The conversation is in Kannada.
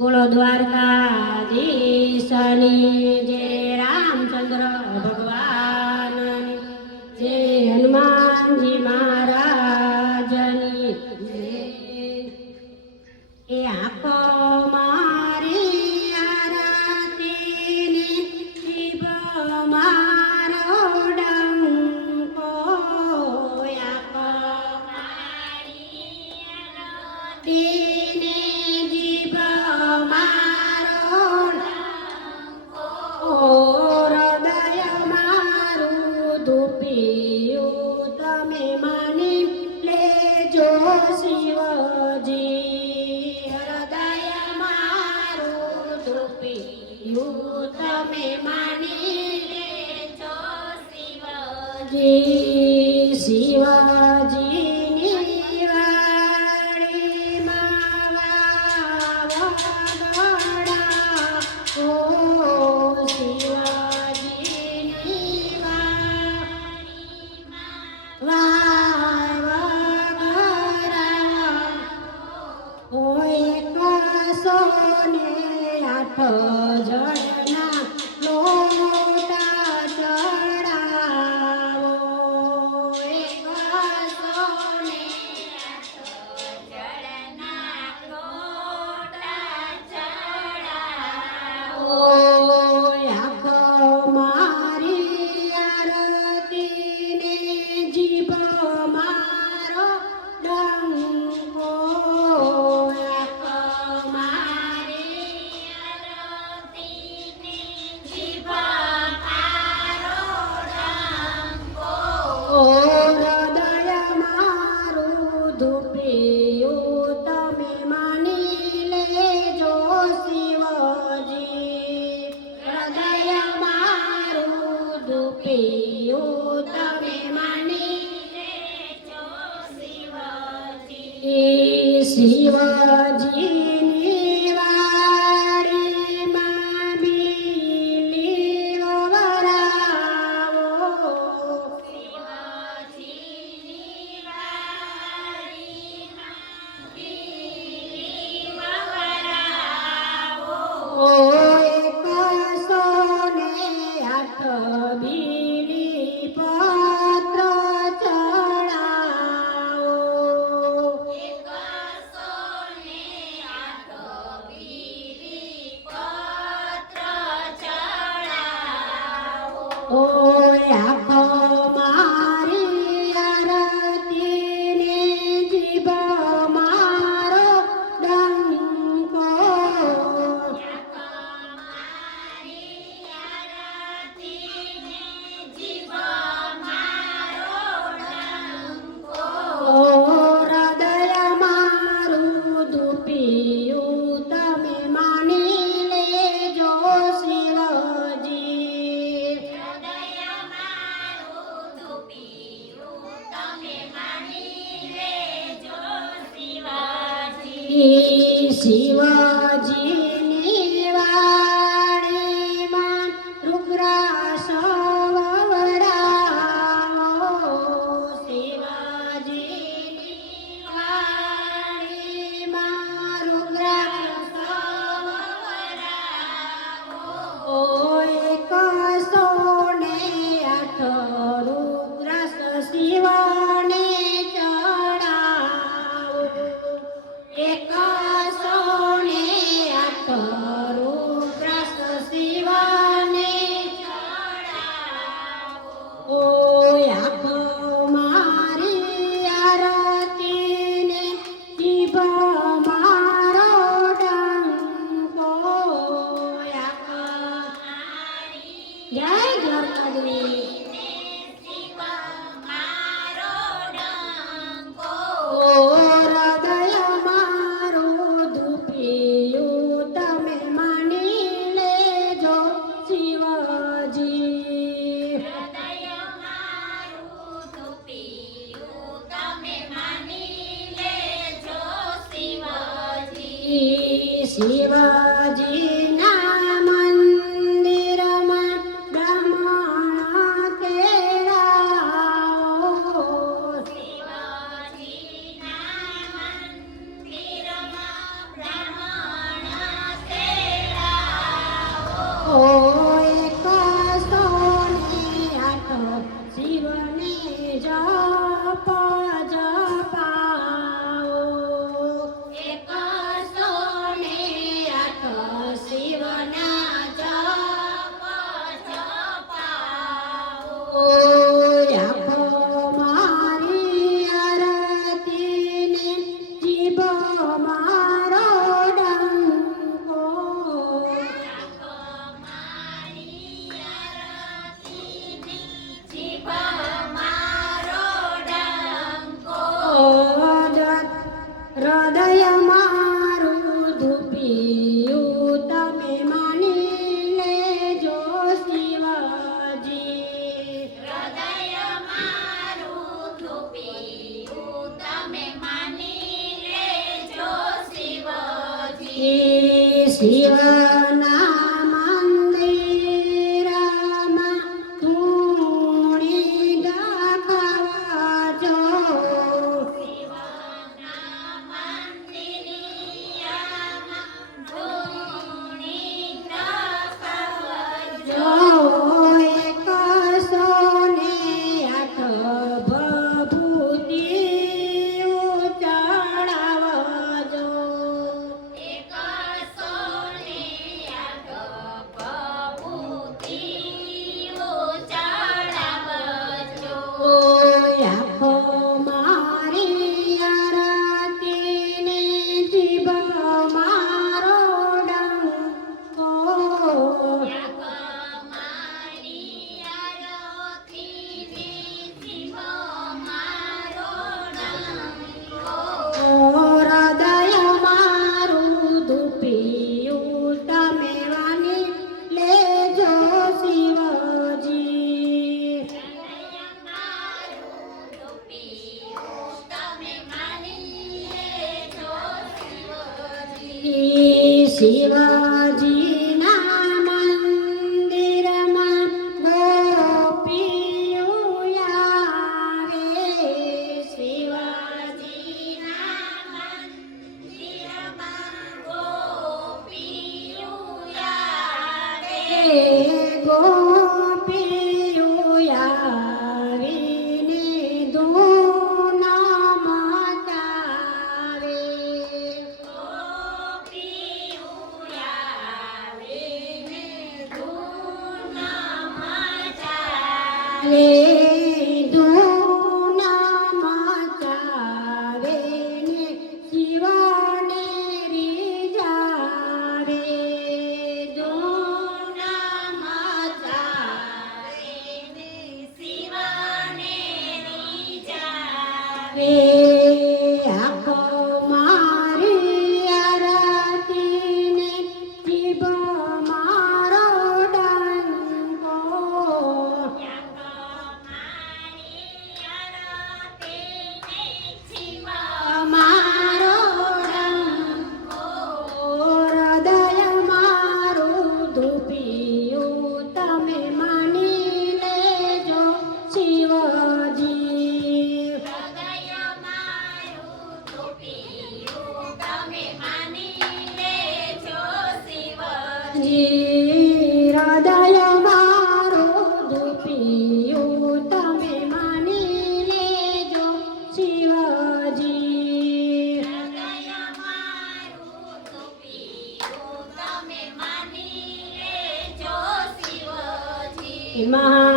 ಕೂಡ Dwarka G Shani you. Shiva Всего один. Shiva va. Hallelujah. Right. しま